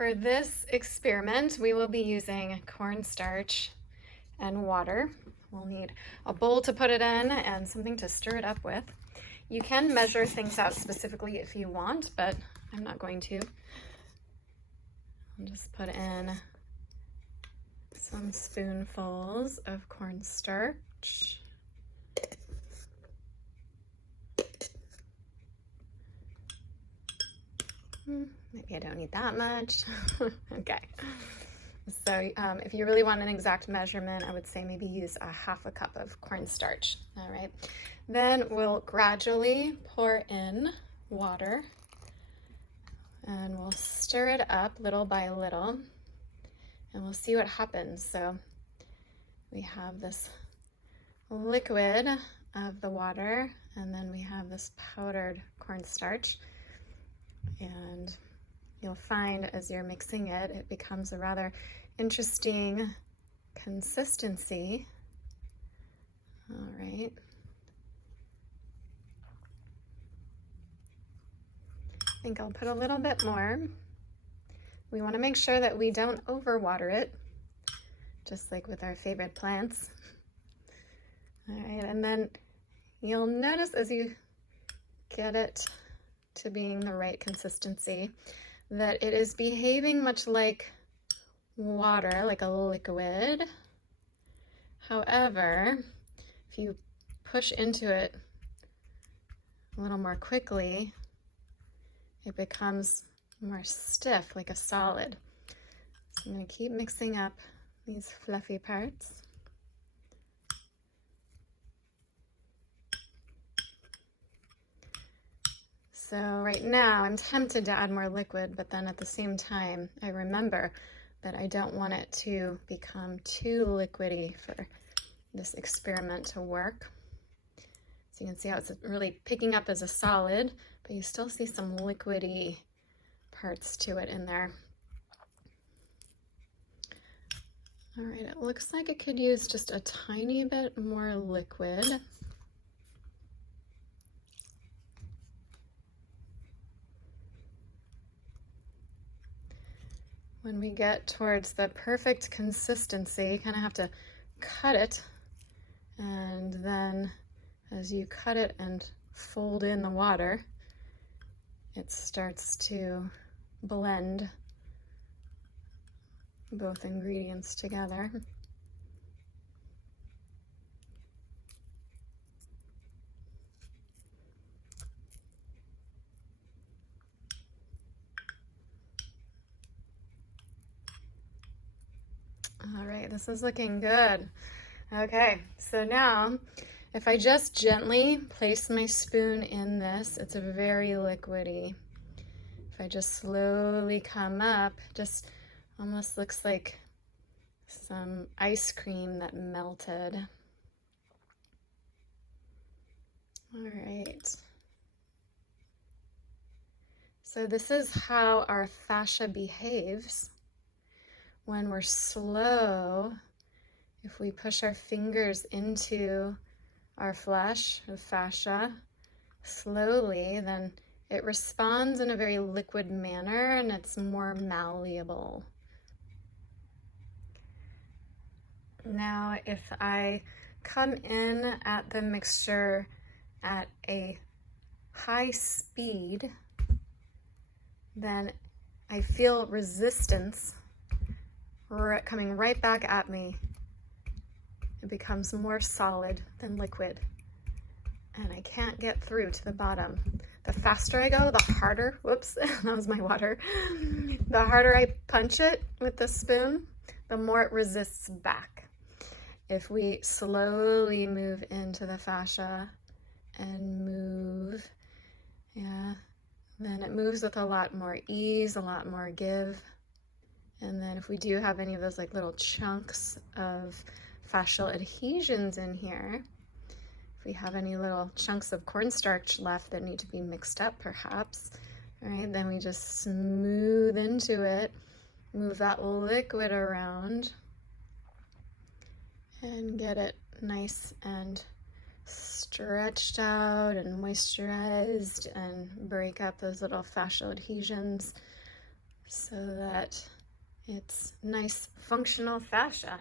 For this experiment, we will be using cornstarch and water. We'll need a bowl to put it in and something to stir it up with. You can measure things out specifically if you want, but I'm not going to. I'll just put in some spoonfuls of cornstarch. Maybe I don't need that much. Okay. So if you really want an exact measurement, I would say maybe use a half a cup of cornstarch. All right. Then we'll gradually pour in water and we'll stir it up little by little and we'll see what happens. So we have this liquid of the water and then we have this powdered cornstarch. And you'll find as you're mixing it, it becomes a rather interesting consistency. All right. I think I'll put a little bit more. We want to make sure that we don't overwater it, just like with our favorite plants. All right, and then you'll notice as you get it to being the right consistency that it is behaving much like water, like a liquid. However, if you push into it a little more quickly, it becomes more stiff, like a solid. So I'm going to keep mixing up these fluffy parts. So right now I'm tempted to add more liquid, but then at the same time, I remember that I don't want it to become too liquidy for this experiment to work. So you can see how it's really picking up as a solid, but you still see some liquidy parts to it in there. All right, it looks like it could use just a tiny bit more liquid. When we get towards the perfect consistency, you kind of have to cut it, and then as you cut it and fold in the water, it starts to blend both ingredients together. All right, this is looking good. Okay, so now if I just gently place my spoon in this, it's a very liquidy. If I just slowly come up, just almost looks like some ice cream that melted. All right. So this is how our fascia behaves. When we're slow, if we push our fingers into our flesh, the fascia, slowly, then it responds in a very liquid manner and it's more malleable. Now, if I come in at the mixture at a high speed, then I feel resistance coming right back at me. It becomes more solid than liquid, and I can't get through to the bottom. The faster I go, the harder, whoops, that was my water. The harder I punch it with the spoon, the more it resists back. If we slowly move into the fascia and move, yeah, then it moves with a lot more ease, a lot more give. And then if we do have any of those like little chunks of fascial adhesions in here, if we have any little chunks of cornstarch left that need to be mixed up perhaps, all right, then we just smooth into it, move that liquid around, and get it nice and stretched out and moisturized and break up those little fascial adhesions so that it's nice functional fascia.